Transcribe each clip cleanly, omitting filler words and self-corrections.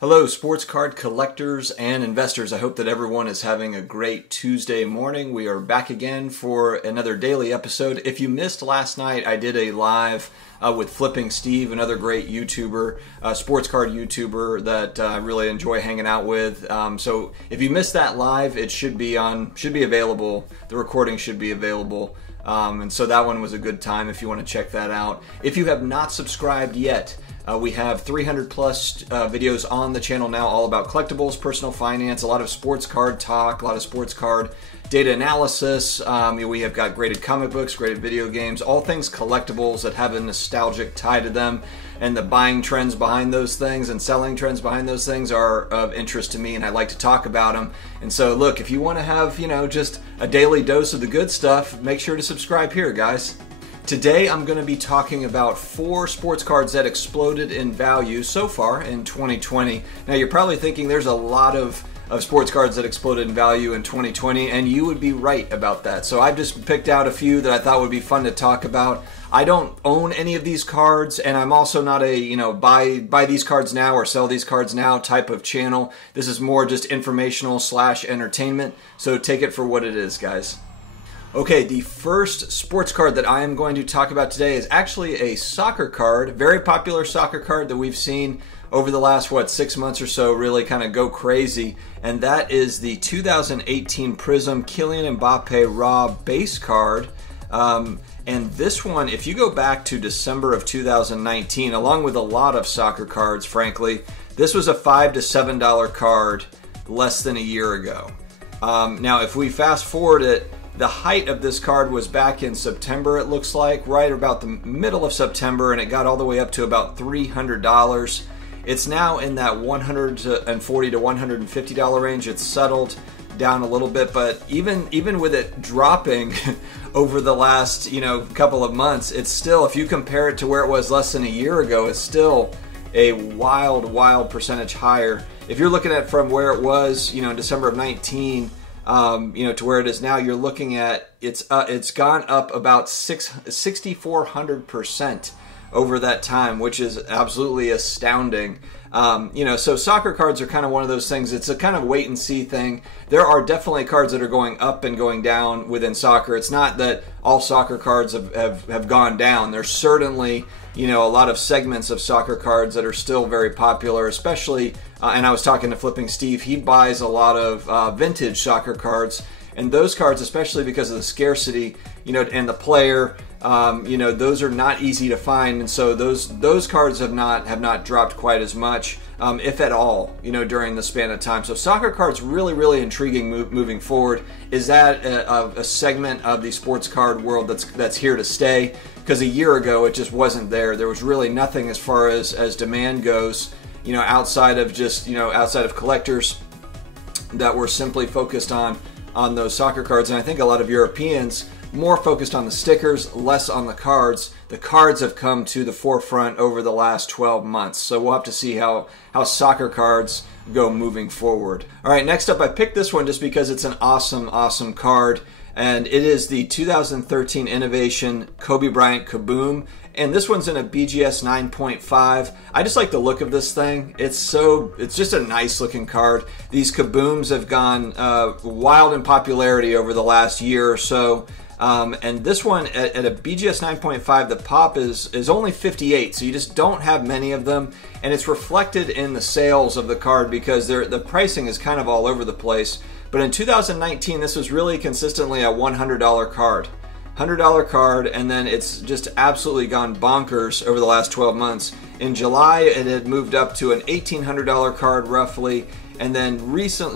Hello, sports card collectors and investors. I hope that everyone is having a great Tuesday morning. We are back again for another daily episode. If you missed last night, I did a live with Flipping Steve, another great YouTuber, sports card YouTuber that I really enjoy hanging out with. So if you missed that live, it should be available. The recording should be available. And so that one was a good time if you want to check that out. If you have not subscribed yet, we have 300 plus videos on the channel now, all about collectibles, personal finance, a lot of sports card talk, a lot of sports card data analysis. We have got graded comic books, graded video games, all things collectibles that have a nostalgic tie to them. And the buying trends behind those things and selling trends behind those things are of interest to me, and I like to talk about them. And so look, if you want to have, just a daily dose of the good stuff, make sure to subscribe here, guys. Today I'm going to be talking about 4 sports cards that exploded in value so far in 2020. Now you're probably thinking there's a lot of sports cards that exploded in value in 2020, and you would be right about that. So I've just picked out a few that I thought would be fun to talk about. I don't own any of these cards, and I'm also not a, buy these cards now or sell these cards now type of channel. This is more just informational / entertainment, so take it for what it is, guys. Okay, the first sports card that I am going to talk about today is actually a soccer card, very popular soccer card that we've seen over the last, 6 months or so really kind of go crazy, and that is the 2018 Prizm Kylian Mbappe Raw base card. And this one, if you go back to December of 2019, along with a lot of soccer cards, frankly, this was a $5 to $7 card less than a year ago. Now, if we fast forward it, the height of this card was back in September, it looks like, right about the middle of September, and it got all the way up to about $300. It's now in that $140 to $150 range. It's settled down a little bit, but even with it dropping over the last couple of months, it's still, if you compare it to where it was less than a year ago, it's still a wild percentage higher. If you're looking at from where it was in December of 19 to where it is now, you're looking at it's gone up about 6,400% over that time, which is absolutely astounding. So soccer cards are kind of one of those things. It's a kind of wait and see thing. There are definitely cards that are going up and going down within soccer. It's not that all soccer cards have gone down. There's certainly a lot of segments of soccer cards that are still very popular, especially, and I was talking to Flipping Steve, he buys a lot of vintage soccer cards, and those cards, especially because of the scarcity, and the player, those are not easy to find, and so those cards have not dropped quite as much, if at all, during the span of time. So soccer cards really intriguing moving forward. Is that a segment of the sports card world that's here to stay? Because a year ago it just wasn't there. There was really nothing as far as demand goes, outside of outside of collectors that were simply focused on those soccer cards. And I think a lot of Europeans more focused on the stickers, less on the cards. The cards have come to the forefront over the last 12 months. So we'll have to see how soccer cards go moving forward. All right, next up, I picked this one just because it's an awesome card. And it is the 2013 Innovation Kobe Bryant Kaboom. And this one's in a BGS 9.5. I just like the look of this thing. It's just a nice looking card. These Kabooms have gone wild in popularity over the last year or so. And this one at a BGS 9.5, the pop is only 58, so you just don't have many of them, and it's reflected in the sales of the card because the pricing is kind of all over the place. But in 2019, this was really consistently a $100 card. $100 card, and then it's just absolutely gone bonkers over the last 12 months. In July, it had moved up to an $1,800 card roughly, and then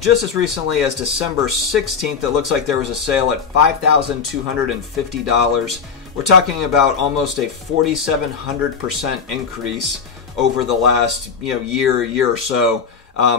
just as recently as December 16th, it looks like there was a sale at $5,250. We're talking about almost a 4,700% increase over the last year or so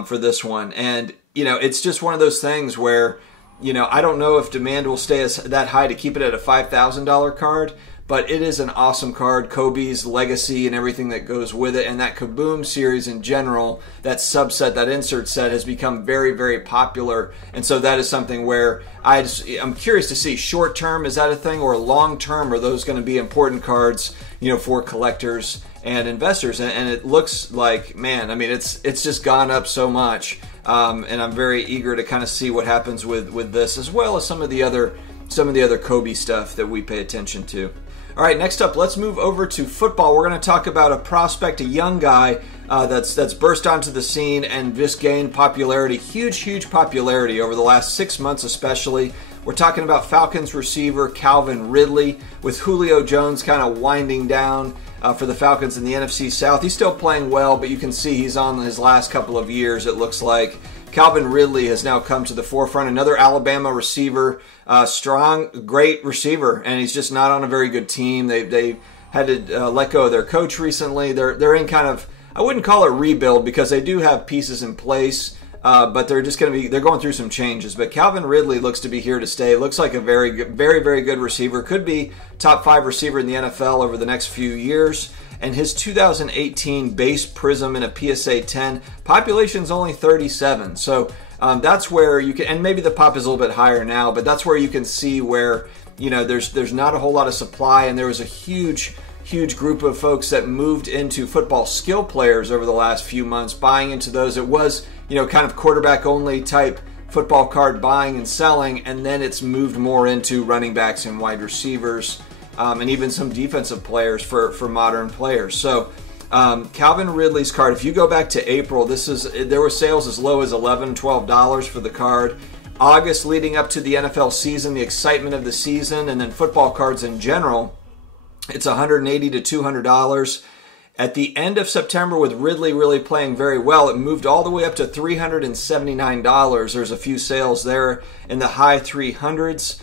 for this one. And it's just one of those things where I don't know if demand will stay that high to keep it at a $5,000 card, but it is an awesome card. Kobe's legacy and everything that goes with it, and that Kaboom series in general, that subset, that insert set, has become very, very popular. And so that is something where I'm curious to see, short term, is that a thing, or long term, are those going to be important cards, for collectors and investors? And it looks like, man, I mean, it's just gone up so much, and I'm very eager to kind of see what happens with this, as well as some of the other Kobe stuff that we pay attention to. All right, next up, let's move over to football. We're going to talk about a prospect, a young guy that's burst onto the scene and just gained popularity, huge popularity over the last 6 months especially. We're talking about Falcons receiver Calvin Ridley, with Julio Jones kind of winding down for the Falcons in the NFC South. He's still playing well, but you can see he's on his last couple of years, it looks like. Calvin Ridley has now come to the forefront. Another Alabama receiver, strong, great receiver, and he's just not on a very good team. They had to let go of their coach recently. They're in kind of, I wouldn't call it rebuild, because they do have pieces in place, but they're going through some changes. But Calvin Ridley looks to be here to stay. Looks like a very good receiver. Could be top 5 receiver in the NFL over the next few years. And his 2018 base Prism in a PSA 10, population's only 37. So that's where you can, and maybe the pop is a little bit higher now, but that's where you can see where, there's not a whole lot of supply, and there was a huge group of folks that moved into football skill players over the last few months, buying into those. It was, kind of quarterback only type football card buying and selling, and then it's moved more into running backs and wide receivers. And even some defensive players for modern players. So Calvin Ridley's card, if you go back to April, there were sales as low as $11, $12 for the card. August leading up to the NFL season, the excitement of the season, and then football cards in general, it's $180 to $200. At the end of September, with Ridley really playing very well, it moved all the way up to $379. There's a few sales there in the high 300s.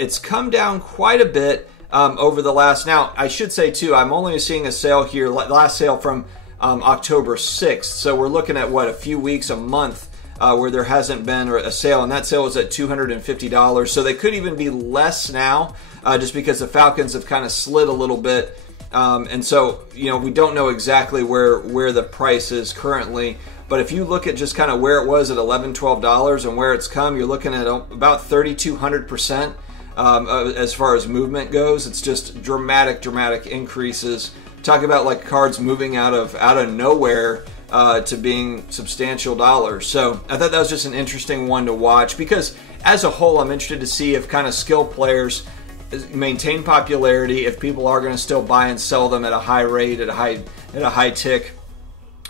It's come down quite a bit over the last, now I should say too, I'm only seeing a sale here, last sale from October 6th, so we're looking at a few weeks, a month, where there hasn't been a sale, and that sale was at $250, so they could even be less now, just because the Falcons have kind of slid a little bit, and so, we don't know exactly where the price is currently. But if you look at just kind of where it was at $11, $12 and where it's come, you're looking at about 3,200%. As far as movement goes. It's just dramatic increases. Talk about like cards moving out of nowhere to being substantial dollars. So I thought that was just an interesting one to watch, because as a whole, I'm interested to see if kind of skill players maintain popularity, if people are going to still buy and sell them at a high rate, at a high tick.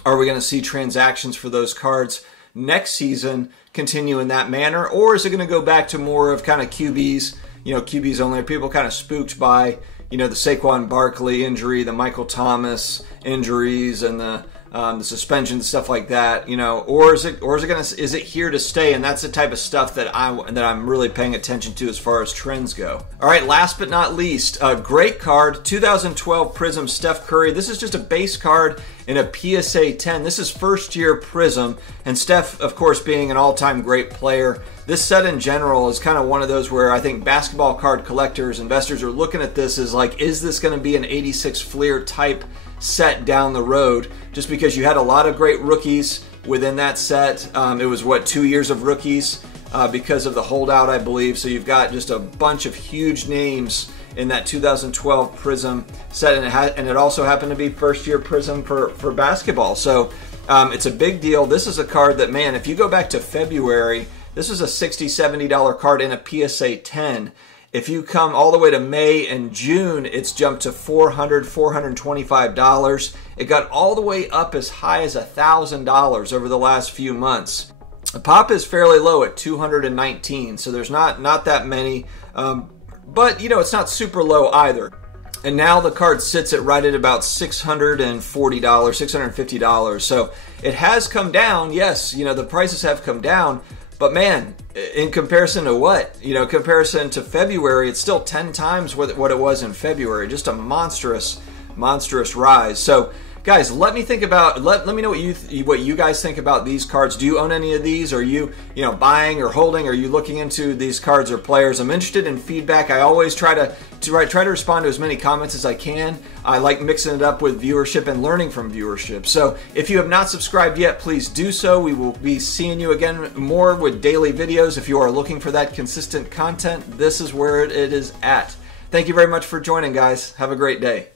Are we going to see transactions for those cards next season continue in that manner, or is it going to go back to more of kind of QBs? QBs only. Are people kind of spooked by, the Saquon Barkley injury, the Michael Thomas injuries, and the suspensions, stuff like that, or is it here to stay? And that's the type of stuff that I'm really paying attention to as far as trends go. All right, last but not least, a great card, 2012 Prism Steph Curry. This is just a base card in a PSA 10. This is first year Prism, and Steph, of course, being an all-time great player. This set in general is kind of one of those where I think basketball card collectors, investors are looking at this as like, is this going to be an 86 Fleer type set down the road? Just because you had a lot of great rookies within that set. It was 2 years of rookies because of the holdout, I believe. So you've got just a bunch of huge names in that 2012 Prism set, and it also happened to be first year Prism for basketball. So it's a big deal. This is a card that, man, if you go back to February, this is a $60, $70 card in a PSA 10. If you come all the way to May and June, it's jumped to $400, $425. It got all the way up as high as $1,000 over the last few months. The pop is fairly low at 219, so there's not that many, but it's not super low either. And now the card sits right at about $640, $650. So it has come down. Yes, the prices have come down. But man, in comparison to what? Comparison to February, it's still 10 times what it was in February. Just a monstrous rise. So guys, let me know what you guys think about these cards. Do you own any of these? Are you buying or holding? Are you looking into these cards or players? I'm interested in feedback. I always try to respond to as many comments as I can. I like mixing it up with viewership and learning from viewership. So if you have not subscribed yet, please do so. We will be seeing you again more with daily videos. If you are looking for that consistent content, this is where it is at. Thank you very much for joining, guys. Have a great day.